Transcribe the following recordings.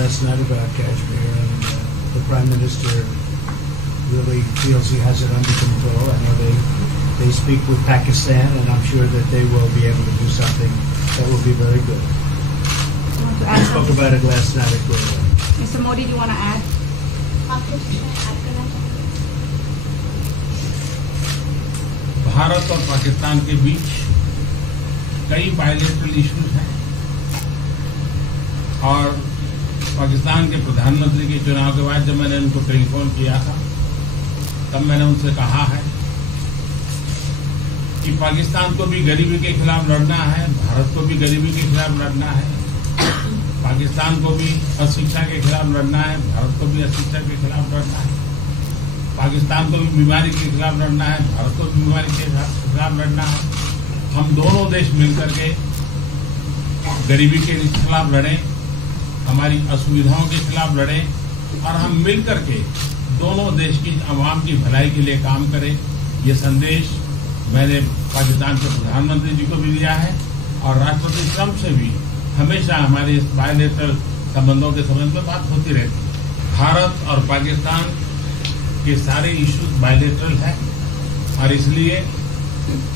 last night about Kashmir, and the Prime Minister really feels he has it under control. I know they speak with Pakistan, and I'm sure that they will be able to do something that will be very good. I spoke about it last night at Bollywood. Mr. Modi, do you want to add? Bharat और पाकिस्तान के बीच कई bilateral issues हैं और पाकिस्तान के प्रधानमंत्री के चुनाव के बाद जब मैंने उनको टेलीफोन किया था तब मैंने उनसे कहा है कि पाकिस्तान को भी गरीबी के खिलाफ लड़ना है, भारत को भी गरीबी के खिलाफ लड़ना है, पाकिस्तान को भी अशिक्षा के खिलाफ लड़ना है, भारत को भी अशिक्षा के खिलाफ लड़ना है, पाकिस्तान को भी बीमारी के खिलाफ लड़ना है, भारत को भी बीमारी के खिलाफ लड़ना है। हम दोनों देश मिलकर के गरीबी के खिलाफ लड़ें, हमारी असुविधाओं के खिलाफ लड़ें और हम मिलकर के दोनों देश की आवाम की भलाई के लिए काम करें। ये संदेश मैंने पाकिस्तान के प्रधानमंत्री जी को भी दिया है और राष्ट्रपति ट्रंप से भी हमेशा हमारे इस बायलैटरल संबंधों के संबंध में बात होती रहती है। भारत और पाकिस्तान के सारे इश्यूज बायलैटरल है और इसलिए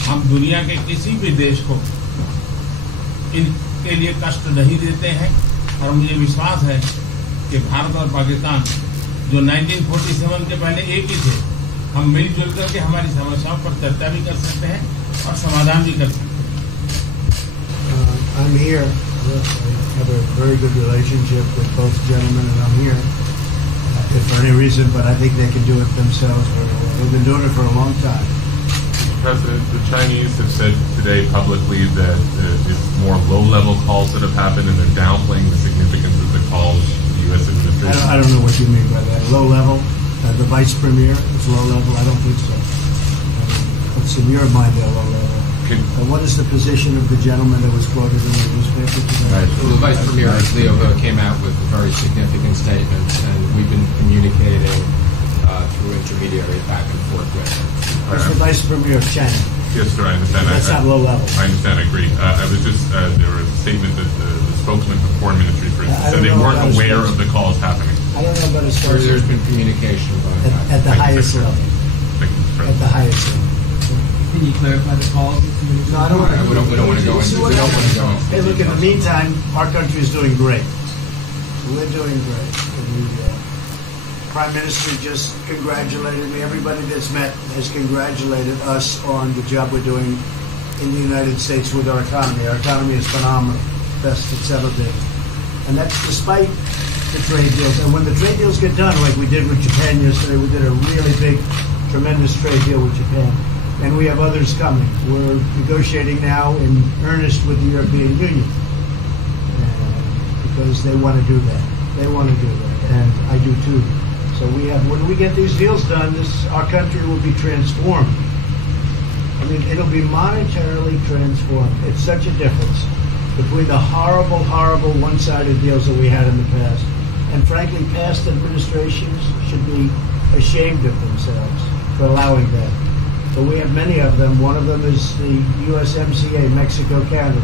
हम दुनिया के किसी भी देश को इनके लिए कष्ट नहीं देते हैं और मुझे विश्वास है कि भारत और पाकिस्तान जो 1947 के पहले एक ही थे, हम मिलजुल करके हमारी समस्याओं पर चर्चा भी कर सकते हैं और समाधान भी कर सकते हैं। I'm here. I have a very good relationship with both gentlemen, and I'm here if for any reason, but I think they can do it themselves very well. They've been doing it for a long time. Mr. President, the Chinese have said today publicly that it's more low-level calls that have happened, and they're downplaying the significance of the calls to the U.S. administration. I don't know what you mean by that. Low level? The vice premier is low level? I don't think so. What's in your mind, they're low level? What is the position of the gentleman that was quoted in the newspaper today? Right. Well, the Vice Premier, Leo, came out with very significant statements, and we've been communicating through intermediaries back and forth with him. It's the Vice Premier of China. Yes, sir, I understand. That's not low level. I understand, I agree. I was just, there was a statement that the spokesman for the Foreign Ministry, for instance, said they weren't aware of the calls happening. I don't know about his There's been communication at the highest level. At the highest level. Can you clarify the calls? No, I don't want to. We don't want to go into. We don't want to go into. Hey, look. In the meantime, our country is doing great. We're doing great. The Prime Minister just congratulated me. Everybody that's met has congratulated us on the job we're doing in the United States with our economy. Our economy is phenomenal, best it's ever been, and that's despite the trade deals. And when the trade deals get done, like we did with Japan yesterday, we did a really big, tremendous trade deal with Japan. And we have others coming. We're negotiating now in earnest with the European Union because they want to do that. They want to do that, and I do too. So we have. When we get these deals done, our country will be transformed. I mean, it'll be monetarily transformed. It's such a difference between the horrible, horrible one-sided deals that we had in the past, and frankly, past administrations should be ashamed of themselves for allowing that. But we have many of them. One of them is the USMCA, Mexico-Canada.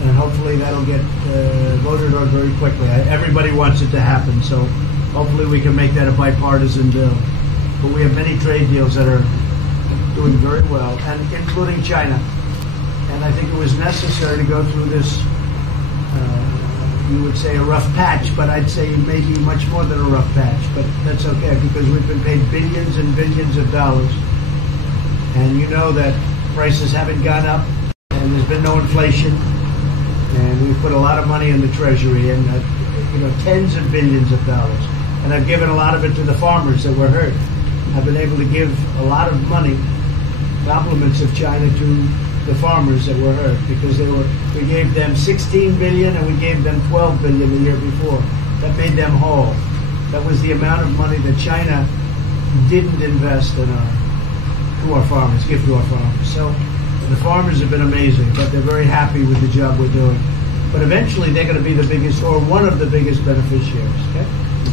And hopefully that'll get voted on very quickly. Everybody wants it to happen, so hopefully we can make that a bipartisan bill. But we have many trade deals that are doing very well, and including China. And I think it was necessary to go through this, you would say a rough patch, but I'd say maybe much more than a rough patch. But that's okay, because we've been paid billions and billions of dollars. And you know that prices haven't gone up, and there's been no inflation, and we've put a lot of money in the Treasury, and tens of billions of dollars. And I've given a lot of it to the farmers that were hurt. I've been able to give a lot of money, compliments of China, to the farmers that were hurt, because we gave them 16 billion and we gave them 12 billion the year before. That made them whole. That was the amount of money that China didn't invest in our farmers, give to our farmers. So the farmers have been amazing, but they're very happy with the job we're doing. But eventually they're going to be the biggest, or one of the biggest beneficiaries. Okay?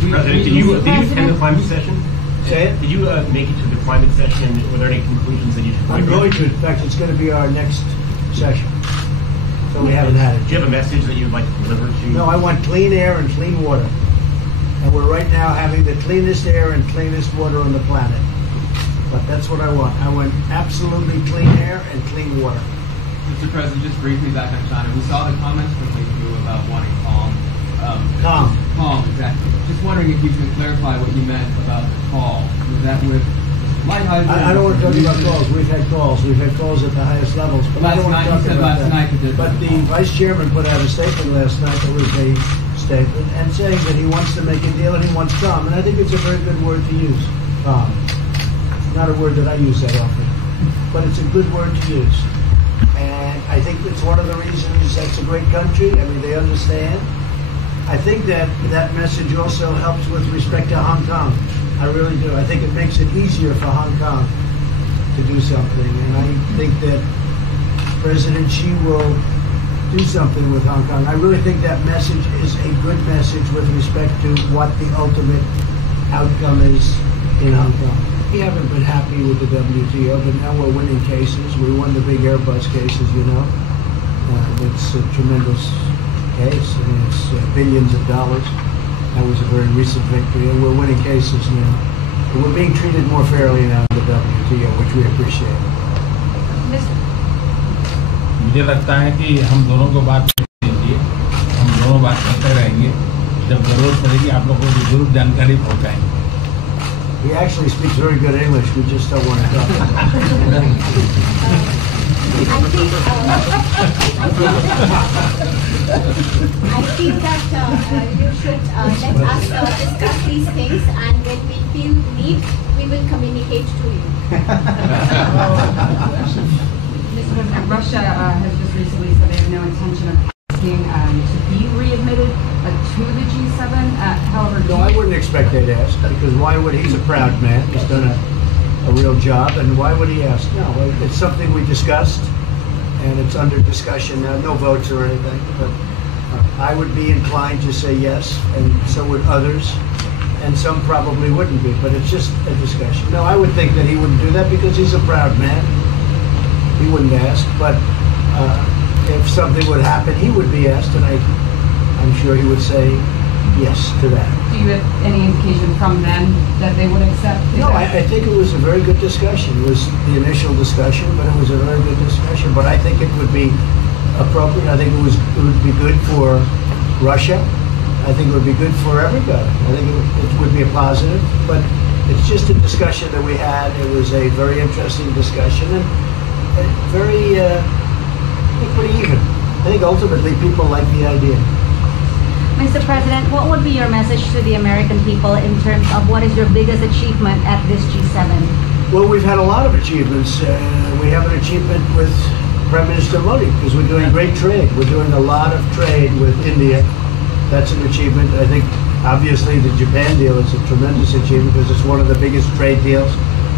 President, did you attend the climate session? Say it? Did you make it to the climate session? Were there any conclusions that you should? I'm going to. In fact, it's going to be our next session. So we haven't had it. Do you have a message that you'd like to deliver to? No, I want clean air and clean water. And we're right now having the cleanest air and cleanest water on the planet. But that's what I want. I want absolutely clean air and clean water. Mr. President, just briefly back on China, we saw the comments from you about wanting calm. Calm. Calm, exactly. Just wondering if you can clarify what you meant about the call. Was that with lighthearted? I don't want to talk about calls. We've had calls. We've had calls at the highest levels. But I don't want to talk about that. But the vice chairman put out a statement last night that was a statement and saying that he wants to make a deal and he wants calm. And I think it's a very good word to use. Calm. Not a word that I use that often. But it's a good word to use. And I think it's one of the reasons that's a great country. I mean, they understand. I think that message also helps with respect to Hong Kong. I really do. I think it makes it easier for Hong Kong to do something. And I think that President Xi will do something with Hong Kong. I really think that message is a good message with respect to what the ultimate outcome is in Hong Kong. We haven't been happy with the WTO, but now we're winning cases. We won the big Airbus cases, you know. It's a tremendous case. I mean, it's billions of dollars. That was a very recent victory, and we're winning cases now. And we're being treated more fairly now in the WTO, which we appreciate. मुझे लगता है कि हम दोनों को बात कीजिए, हम दोनों बात करते रहेंगे. जब जरूरत पड़ेगी आप लोगों को जरूर जानकारी पहुंचाएंगे. He actually speaks very good English. We just don't want to talk about it. I think that you should let us discuss these things, and when we feel need, we will communicate to you. Mr. President, Russia has just recently said they have no intention of asking to be readmitted to the G7. However, No, I wouldn't expect they'd ask, because why would he's a proud man. He's done a real job, and why would he ask? No, it's something we discussed, and it's under discussion now. No votes or anything, but I would be inclined to say yes, and so would others, and some probably wouldn't be, but it's just a discussion. No, I would think that he wouldn't do that because he's a proud man. He wouldn't ask, but if something would happen, he would be asked, and I'm sure he would say yes to that. do you have any indication from them that they would accept? No, I think it was a very good discussion. It was the initial discussion, but it was a very good discussion. But I think it would be appropriate. I think it would be good for Russia. I think it would be good for everybody. I think it would be a positive. But it's just a discussion that we had. It was a very interesting discussion and very, pretty even. I think ultimately people like the idea. Mr. President, what would be your message to the American people in terms of what is your biggest achievement at this G7? Well, we've had a lot of achievements. We have an achievement with Prime Minister Modi because we're doing great trade. We're doing a lot of trade with India. That's an achievement. I think, obviously, the Japan deal is a tremendous achievement because it's one of the biggest trade deals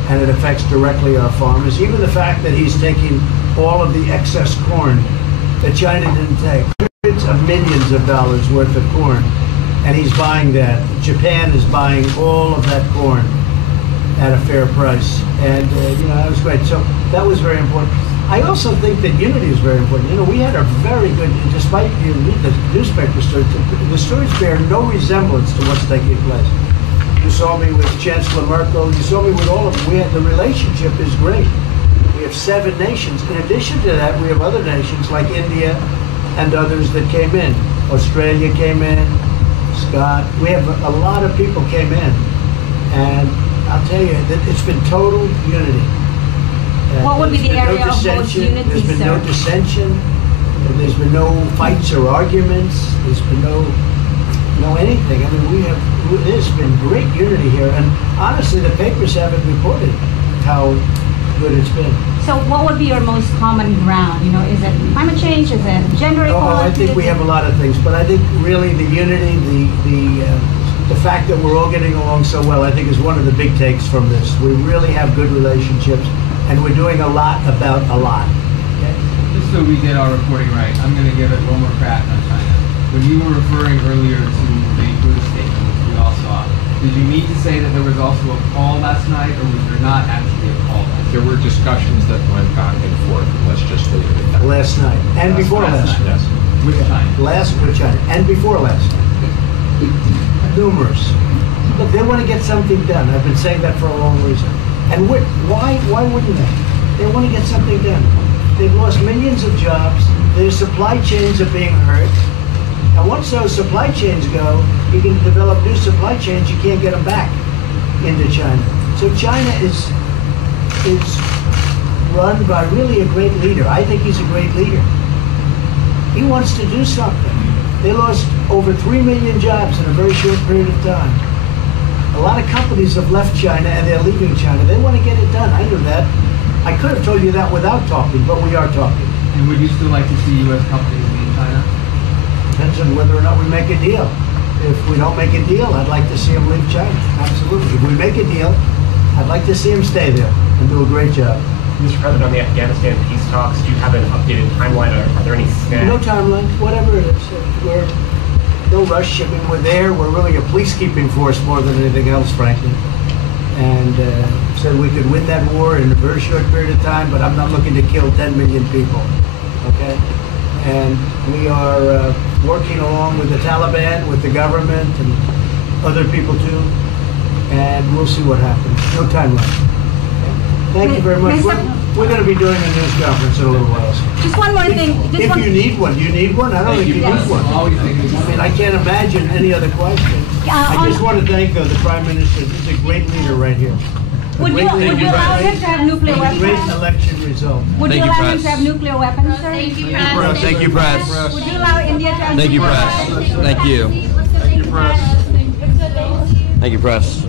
and it affects directly our farmers. Even the fact that he's taking all of the excess corn that China didn't take. Hundreds of millions of dollars worth of corn, and he's buying that. Japan is buying all of that corn at a fair price, and that was great. So that was very important. I also think that unity is very important. We had a very good, despite you read the newspaper stories, the stories bear no resemblance to what's taking place. You saw me with Chancellor Merkel. You saw me with all of them. The relationship is great. We have 7 nations. In addition to that, we have other nations like India and others that came in. Australia came in, Scott. We have a lot of people came in. And I'll tell you that it's been total unity. What would be the area of most unity, There's been no dissension. There's been no fights or arguments. There's been no anything. I mean, there's been great unity here. And honestly, the papers haven't reported how good it's been. So what would be your most common ground? Is it climate change? Is it gender equality? I think we have a lot of things, but I think really the unity, the fact that we're all getting along so well, I think is one of the big takes from this. We really have good relationships, and we're doing a lot about a lot. Okay? Just so we get our reporting right, I'm going to give it one more crack on China. When you were referring earlier to the Buddhist statement, which we all saw, Did you mean to say that there was also a call last night, or was there not actually a call last night? There were discussions that went back and forth, and let's just leave it at that. Last night and before last night. Yes. With China? Last with China and before last night. Numerous. Look, they want to get something done. I've been saying that for a long reason. And why wouldn't they? They want to get something done. They've lost millions of jobs. Their supply chains are being hurt. And once those supply chains go, you can develop new supply chains. You can't get them back into China. So China is run by really a great leader. I think he's a great leader. He wants to do something. They lost over 3 million jobs in a very short period of time. A lot of companies have left China and they're leaving China. They want to get it done. I knew that. I could have told you that without talking, but we are talking. And would you still like to see U.S. companies leave China? Depends on whether or not we make a deal. If we don't make a deal, I'd like to see them leave China. Absolutely. If we make a deal, I'd like to see them stay there and do a great job. Mr. President, on the Afghanistan peace talks, do you have an updated timeline? Are there any snags? No timeline, whatever it is. We're no rush. I mean, we're there. We're really a peacekeeping force more than anything else, frankly. And said we could win that war in a very short period of time, but I'm not looking to kill 10 million people. Okay? And we are working along with the Taliban, with the government, and other people too. And we'll see what happens. No timeline. Thank you very much. We're going to be doing a news conference in a little while. Just one more thing. If you need one, you need one? I don't think you need one. I mean, I can't imagine any other question. I just want to thank the Prime Minister. He's a great leader right here. Would you allow him to have nuclear weapons? Great election result. Would you allow him to have nuclear weapons, sir? Thank you, Press. Thank you, Press. Would you allow India to have Thank you, nuclear Press. weapons? Thank you. Thank you, Press. Thank you, Press.